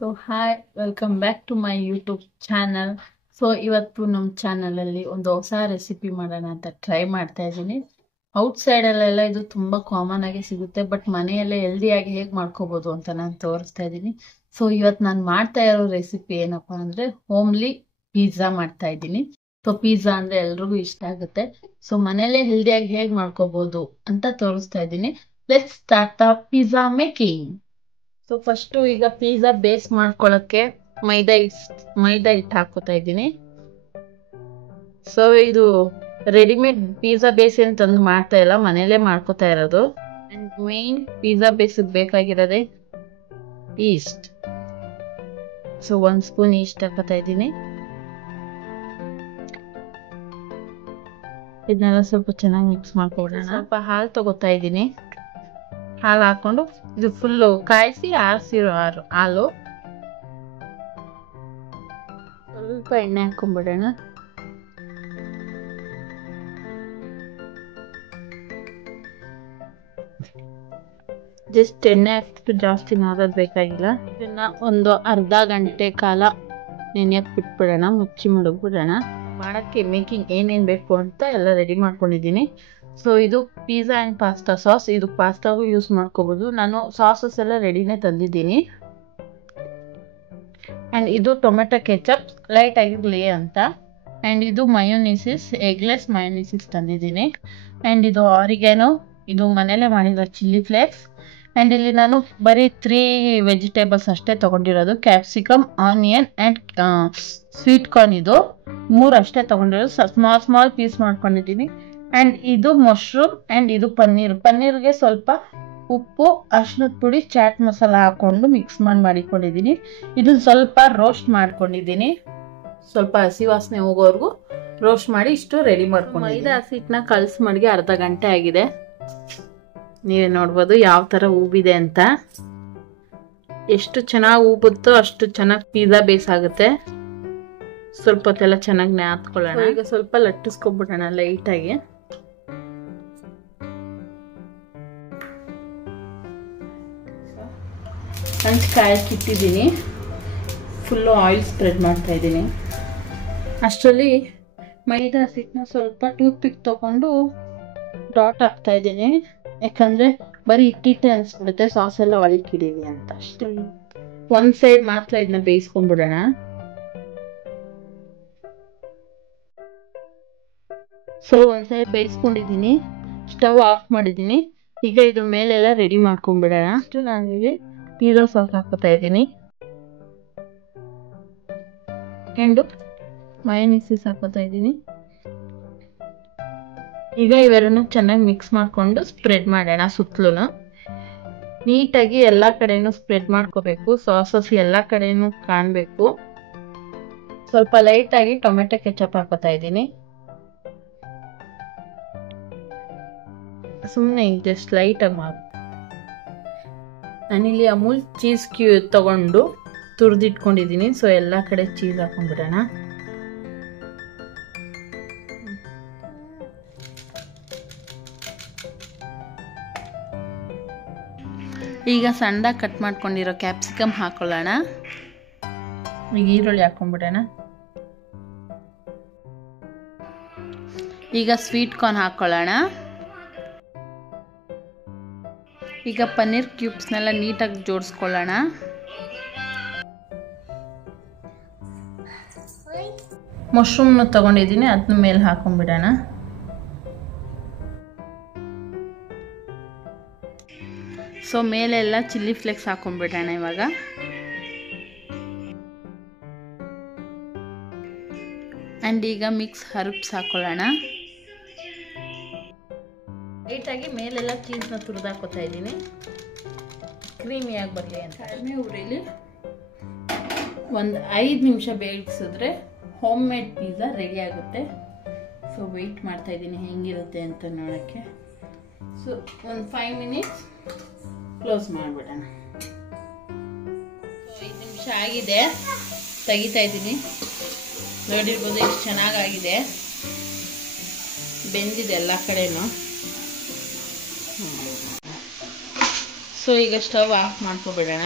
So hi welcome back to my YouTube channel. So ಇವತ್ತು ನಮ್ಮ ಚಾನಲಲ್ಲಿ ಒಂದು ಹೊಸ ರೆಸಿಪಿ ಮಾಡೋಣ ಅಂತ ಟ್ರೈ ಮಾಡ್ತಾ ಇದ್ದೀನಿ. ಔಟ್ಸೈಡಲ್ಲೆಲ್ಲ ಇದು ತುಂಬ ಕಾಮನ್ ಆಗಿ ಸಿಗುತ್ತೆ, ಬಟ್ ಮನೆಯಲ್ಲೇ ಹೆಲ್ದಿಯಾಗಿ ಹೇಗೆ ಮಾಡ್ಕೋಬೋದು ಅಂತ ನಾನು ತೋರಿಸ್ತಾ ಇದ್ದೀನಿ. ಸೊ ಇವತ್ತು ನಾನು ಮಾಡ್ತಾ ಇರೋ ರೆಸಿಪಿ ಏನಪ್ಪ ಅಂದರೆ ಹೋಮ್ಲಿ ಪಿಜ್ಜಾ ಮಾಡ್ತಾ ಇದ್ದೀನಿ. ಸೊ ಪಿಜ್ಜಾ ಅಂದರೆ ಎಲ್ರಿಗೂ ಇಷ್ಟ ಆಗುತ್ತೆ. ಸೊ ಮನೆಯಲ್ಲೇ ಹೆಲ್ದಿಯಾಗಿ ಹೇಗೆ ಮಾಡ್ಕೋಬೋದು ಅಂತ ತೋರಿಸ್ತಾ ಇದ್ದೀನಿ. Let's start the pizza making. So first ಈಗ ಪಿಜ್ಜಾ ಬೇಸ್ ಮಾಡ್ಕೊಳ್ಳೋಕ್ಕೆ ಮೈದಾ ಹಿಟ್ಟು ಹಾಕೋತಾ ಇದ್ದೀನಿ. ಸೊ ಇದು ರೆಡಿಮೇಡ್ ಪಿಜ್ಜಾ ಬೇಸ್ ಏನು ತಂದು ಮಾಡ್ತಾ ಇಲ್ಲ, ಮನೇಲೇ ಮಾಡ್ಕೋತಾ ಇರೋದು. ಅಂಡ್ ಮೇನ್ ಪಿಜ್ಜಾ ಬೇಸಿಗೆ ಬೇಕಾಗಿರೋದೇ ಈಸ್ಟ್. ಸೊ 1 ಸ್ಪೂನ್ ಈಸ್ಟ್ ಹಾಕೋತಾ ಇದ್ದೀನಿ. ಇದನ್ನೆಲ್ಲ ಸ್ವಲ್ಪ ಚೆನ್ನಾಗಿ ಮಿಕ್ಸ್ ಮಾಡ್ಕೊಡೋಣ. ಸ್ವಲ್ಪ ಹಾಲು ತಗೋತಾ ಇದ್ದೀನಿ. ಹಾಲು ಹಾಕೊಂಡು ಇದು ಫುಲ್ಲು ಕಾಯಿಸಿ ಆರಿಸಿರೋ ಹಾಲು. ಸ್ವಲ್ಪ ಎಣ್ಣೆ ಹಾಕೊಂಡ್ಬಿಡೋಣ. ಜಸ್ಟ್ ಎಣ್ಣೆ ಹಾಕ್ಬಿಟ್ಟು ಜಾಸ್ತಿ ಮಾಡೋದು ಬೇಕಾಗಿಲ್ಲ. ಇದನ್ನ ಒಂದು ಅರ್ಧ ಗಂಟೆ ಕಾಲ ನೆನೆಯಕ್ಕೆ ಬಿಟ್ಬಿಡೋಣ, ಮುಚ್ಚಿ ಮಡಗ್ಬಿಡೋಣ. ಮಾಡೋಕ್ಕೆ ಮೇಕಿಂಗ್ ಏನೇನು ಬೇಕು ಅಂತ ಎಲ್ಲ ರೆಡಿ ಮಾಡ್ಕೊಂಡಿದ್ದೀನಿ. ಸೊ ಇದು ಪಿಜ್ಜಾ ಆ್ಯಂಡ್ ಪಾಸ್ತಾ ಸಾಸ್. ಇದು ಪಾಸ್ತಾಗೂ ಯೂಸ್ ಮಾಡ್ಕೋಬೋದು. ನಾನು ಸಾಸಸ್ ಎಲ್ಲ ರೆಡಿನೇ ತಂದಿದ್ದೀನಿ. ಆ್ಯಂಡ್ ಇದು ಟೊಮೆಟೊ ಕೆಚಪ್ ಲೈಟ್ ಆಗಿರಲಿ ಅಂತ. ಆ್ಯಂಡ್ ಇದು ಮಯೋನಿಸಿಸ್, ಎಗ್ಲೆಸ್ ಮಯೋನಿಸಿಸ್ ತಂದಿದ್ದೀನಿ. ಆ್ಯಂಡ್ ಇದು ಆರಿಗ್ಯಾನೋ, ಇದು ಮನೇಲೇ ಮಾಡಿರೋ ಚಿಲ್ಲಿ ಫ್ಲೇಕ್ಸ್. ಆ್ಯಂಡ್ ಇಲ್ಲಿ ನಾನು ಬರೀ 3 ವೆಜಿಟೇಬಲ್ಸ್ ಅಷ್ಟೇ ತೊಗೊಂಡಿರೋದು. Capsicum, onion and sweet corn. ಇದು 3 ಅಷ್ಟೇ ತೊಗೊಂಡಿರೋದು. ಸ್ಮಾಲ್ ಪೀಸ್ ಮಾಡ್ಕೊಂಡಿದ್ದೀನಿ. ಆ್ಯಂಡ್ ಇದು ಮಶ್ರೂಮ್ ಆ್ಯಂಡ್ ಇದು ಪನ್ನೀರ್ಗೆ ಸ್ವಲ್ಪ ಉಪ್ಪು, ಅರ್ಶಿನದ ಪುಡಿ, ಚಾಟ್ ಮಸಾಲ ಹಾಕ್ಕೊಂಡು ಮಿಕ್ಸ್ ಮಾಡಿಕೊಂಡಿದ್ದೀನಿ. ಇದನ್ನು ಸ್ವಲ್ಪ ರೋಸ್ಟ್ ಮಾಡ್ಕೊಂಡಿದ್ದೀನಿ. ಸ್ವಲ್ಪ ಹಸಿ ವಾಸನೆ ಹೋಗೋವರೆಗೂ ರೋಸ್ಟ್ ಮಾಡಿ ಇಷ್ಟು ರೆಡಿ ಮಾಡ್ಕೊಂಡು. ಮೈದಾ ಹಸಿಟ್ಟನ್ನ ಕಲಸಿ ಮಡಿಗೆ ಅರ್ಧ ಗಂಟೆ ಆಗಿದೆ. ನೀವೇ ನೋಡ್ಬೋದು ಯಾವ ಥರ ಉಬ್ಬಿದೆ ಅಂತ. ಎಷ್ಟು ಚೆನ್ನಾಗಿ ಉಬ್ಬುತ್ತೋ ಅಷ್ಟು ಚೆನ್ನಾಗಿ ಪಿಜ್ಜಾ ಬೇಸ್ ಆಗುತ್ತೆ. ಸ್ವಲ್ಪ ಹೊತ್ತೆಲ್ಲ ಚೆನ್ನಾಗಿ ನಾದ್ಕೊಳ್ಳೋಣ. ಈಗ ಸ್ವಲ್ಪ ಲಟ್ಟಿಸ್ಕೊಬಿಡೋಣ ಲೈಟಾಗಿ. ಹಂಚ್ಕಾಯಕ್ಕೆ ಇಟ್ಟಿದ್ದೀನಿ. ಫುಲ್ಲು ಆಯಿಲ್ ಸ್ಪ್ರೆಡ್ ಮಾಡ್ತಾ ಇದ್ದೀನಿ. ಅಷ್ಟರಲ್ಲಿ ಮೈದಾ ಹಸಿಟ್ಟನ್ನ ಸ್ವಲ್ಪ ಟೂತ್ ಪಿಕ್ ತೊಗೊಂಡು ಡಾಟ್ ಹಾಕ್ತಾ ಇದ್ದೀನಿ. ಯಾಕಂದರೆ ಬರೀ ಇಟ್ಟಿಟ್ಟೆ ಅನಿಸ್ಬಿಡುತ್ತೆ ಸಾಸ್ ಎಲ್ಲ ಒಳಗೆ ಹಿಡೀವಿ ಅಂತ. ಅಷ್ಟೇ ಒಂದು ಸೈಡ್ ಮಾತ್ರ ಇದನ್ನ ಬೇಯಿಸ್ಕೊಂಡ್ಬಿಡೋಣ. ಸೊ ಒಂದು ಸೈಡ್ ಬೇಯಿಸ್ಕೊಂಡಿದ್ದೀನಿ, ಸ್ಟವ್ ಆಫ್ ಮಾಡಿದ್ದೀನಿ. ಈಗ ಇದ್ರ ಮೇಲೆಲ್ಲ ರೆಡಿ ಮಾಡ್ಕೊಂಡ್ಬಿಡೋಣ. ಅಷ್ಟು ನಾನಿಲ್ಲಿ ಪಿಜ್ಜಾ ಸಾಸ್ ಹಾಕೋತಾ ಇದ್ದೀನಿ. ಆ್ಯಂಡು ಮಯೋನೈಸ್ ಹಾಕೋತಾ ಇದ್ದೀನಿ. ಈಗ ಇವೆರಡನ್ನೂ ಚೆನ್ನಾಗಿ ಮಿಕ್ಸ್ ಮಾಡಿಕೊಂಡು ಸ್ಪ್ರೆಡ್ ಮಾಡೋಣ. ಸುತ್ತಲೂ ನೀಟಾಗಿ ಎಲ್ಲ ಕಡೆನೂ ಸ್ಪ್ರೆಡ್ ಮಾಡ್ಕೋಬೇಕು. ಸಾಸಸ್ ಎಲ್ಲ ಕಡೆನೂ ಕಾಣಬೇಕು. ಸ್ವಲ್ಪ ಲೈಟಾಗಿ ಟೊಮೆಟೊ ಕೆಚಪ್ ಹಾಕೋತಾ ಇದ್ದೀನಿ. ಸುಮ್ಮನೆ ಜಸ್ಟ್ ಲೈಟಾಗಿ ನಾನಿಲ್ಲಿ ಅಮೂಲ್ ಚೀಸ್ ತಗೊಂಡು ತುರಿದಿಟ್ಕೊಂಡಿದ್ದೀನಿ. ಸೊ ಎಲ್ಲ ಕಡೆ ಚೀಸ್ ಹಾಕೊಂಡ್ಬಿಡೋಣ. ಈಗ ಸಣ್ಣದಾಗಿ ಕಟ್ ಮಾಡ್ಕೊಂಡಿರೋ ಕ್ಯಾಪ್ಸಿಕಮ್ ಹಾಕೊಳ್ಳೋಣ. ಈಗ ಈರುಳ್ಳಿ ಹಾಕೊಂಡ್ಬಿಡೋಣ. ಈಗ ಸ್ವೀಟ್ ಕಾರ್ನ್ ಹಾಕೊಳ್ಳೋಣ. ಈಗ ಪನ್ನೀರ್ ಕ್ಯೂಬ್ಸ್ನೆಲ್ಲ ನೀಟಾಗಿ ಜೋಡಿಸ್ಕೊಳ್ಳೋಣ. ಮಶ್ರೂಮ್ನ ತೊಗೊಂಡಿದ್ದೀನಿ, ಅದನ್ನ ಮೇಲೆ ಹಾಕೊಂಡ್ಬಿಡೋಣ. ಸೊ ಮೇಲೆಲ್ಲ ಚಿಲ್ಲಿ ಫ್ಲೇಕ್ಸ್ ಹಾಕೊಂಡ್ಬಿಡೋಣ ಇವಾಗ. ಆ್ಯಂಡ್ ಈಗ ಮಿಕ್ಸ್ ಹರ್ಬ್ಸ್ ಹಾಕೊಳ್ಳೋಣ. ಲೈಟಾಗಿ ಮೇಲೆಲ್ಲ ಚೀಸ್ನ ತುರಿದು ಹಾಕೋತಾ ಇದ್ದೀನಿ, ಕ್ರೀಮಿಯಾಗಿ ಬರಲಿ ಅಂತ. ಕಡಿಮೆ ಉರಿಲಿ ಒಂದು 5 ನಿಮಿಷ ಬೇಯಿಸಿದ್ರೆ ಹೋಮ್ ಮೇಡ್ ಪಿಜ್ಜಾ ರೆಡಿ ಆಗುತ್ತೆ. ಸೊ ವೆಯ್ಟ್ ಮಾಡ್ತಾ ಇದ್ದೀನಿ ಹೆಂಗಿರುತ್ತೆ ಅಂತ ನೋಡೋಕ್ಕೆ. ಸೊ ಒಂದು 5 ಮಿನಿಟ್ಸ್ ಕ್ಲೋಸ್ ಮಾಡಿಬಿಡೋಣ. 5 ನಿಮಿಷ ಆಗಿದೆ, ತೆಗಿತಾ ಇದ್ದೀನಿ. ನೋಡಿರ್ಬೋದು ಎಷ್ಟು ಚೆನ್ನಾಗಾಗಿದೆ, ಬೆಂದಿದೆ ಎಲ್ಲ ಕಡೆನೂ. ಸೊ ಈಗ ಸ್ಟವ್ ಆಫ್ ಮಾಡ್ಕೊಬಿಡೋಣ.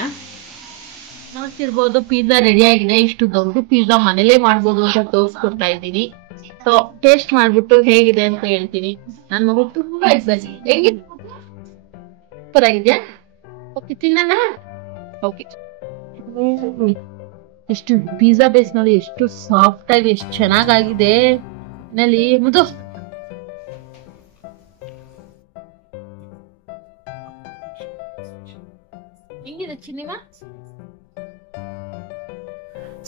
ನೋಡ್ತಿರ್ಬೋದು ಪಿಜ್ಜಾ ರೆಡಿ ಆಗಿದೆ. ಇಷ್ಟು ದೊಡ್ಡ ಪಿಜ್ಜಾ ಮನೇಲೇ ಮಾಡ್ಬೋದು ಅಂತ ತೋರಿಸ್ಕೊಡ್ತಾ ಇದ್ದೀನಿ. ಸೊ ಟೇಸ್ಟ್ ಮಾಡ್ಬಿಟ್ಟು ಹೇಗಿದೆ ಅಂತ ಹೇಳ್ತೀನಿ. ನನ್ನ ಮಗು ತುಂಬಾ ಎಕ್ಸೈಟ್. ಹೇಗಿದೆ? ಸೂಪರ್ ಆಗಿದೆಯಾ? ಓಕೆ ತಿನ್ನೋಣ. ಓಕೆ. ಎಷ್ಟು ಪಿಜ್ಜಾ ಬೇಸ್ ನೋಡಿ ಎಷ್ಟು ಸಾಫ್ಟ್ ಆಗಿ ಎಷ್ಟು ಚೆನ್ನಾಗಾಗಿದೆ. ನಲ್ಲಿ ಮುದು ಹೆಂಗಿದೆ ಚಿನ್ನಿಮಾ?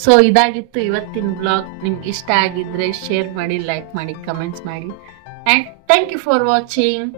ಸೊ ಇದಾಗಿತ್ತು ಇವತ್ತಿನ ಬ್ಲಾಗ್. ನಿಮ್ಗೆ ಇಷ್ಟ ಆಗಿದ್ರೆ ಶೇರ್ ಮಾಡಿ, ಲೈಕ್ ಮಾಡಿ, ಕಮೆಂಟ್ಸ್ ಮಾಡಿ. And thank you for watching.